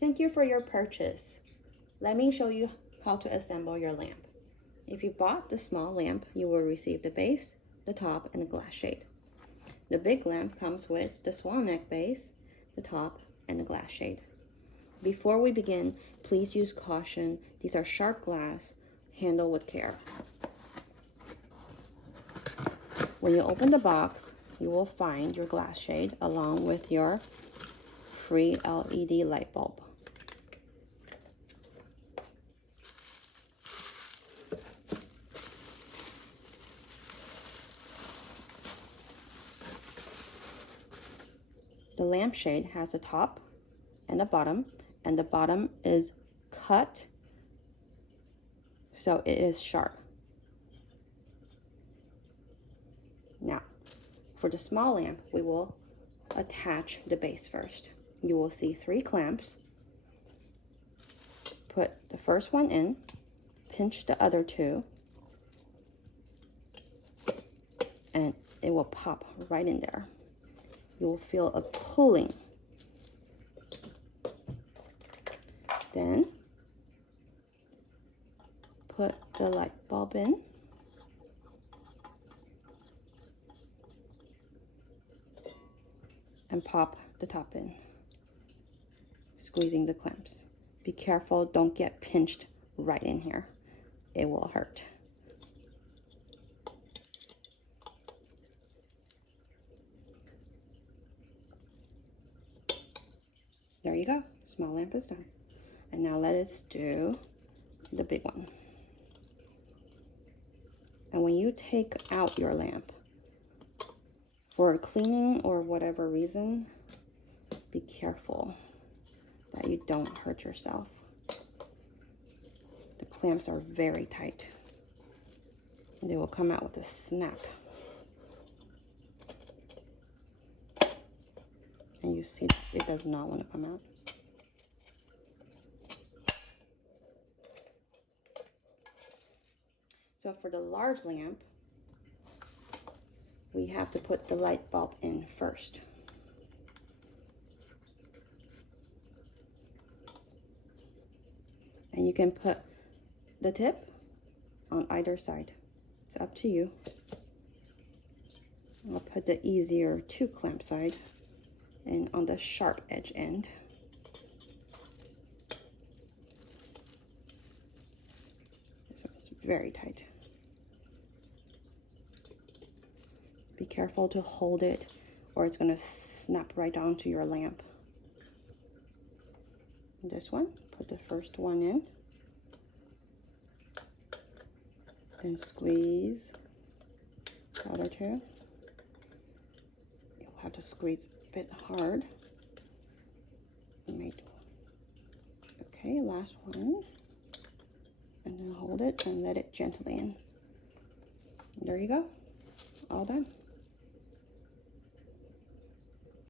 Thank you for your purchase. Let me show you how to assemble your lamp. If you bought the small lamp, you will receive the base, the top, and the glass shade. The big lamp comes with the swan neck base, the top, and the glass shade. Before we begin, please use caution. These are sharp glass. Handle with care. When you open the box, you will find your glass shade along with your free LED light bulb. The lampshade has a top and a bottom, and the bottom is cut so it is sharp. Now, for the small lamp, we will attach the base first. You will see 3 clamps. Put the first one in, pinch the other 2, and it will pop right in there. You will feel a pulling. Then put the light bulb in. And pop the top in, squeezing the clamps. Be careful, don't get pinched right in here. It will hurt. There you go, small lamp is done. And now let us do the big one. And when you take out your lamp, for cleaning or whatever reason, be careful that you don't hurt yourself. The clamps are very tight. They will come out with a snap. And you see it does not want to come out. So for the large lamp, we have to put the light bulb in first. And you can put the tip on either side. It's up to you. I'll put the easier 2 clamp side and on the sharp edge end. So it's very tight. Be careful to hold it or it's going to snap right onto your lamp. This one, put the first one in. Then squeeze the other 2. You'll have to squeeze a bit hard. Okay, last one. And then hold it and let it gently in. There you go. All done.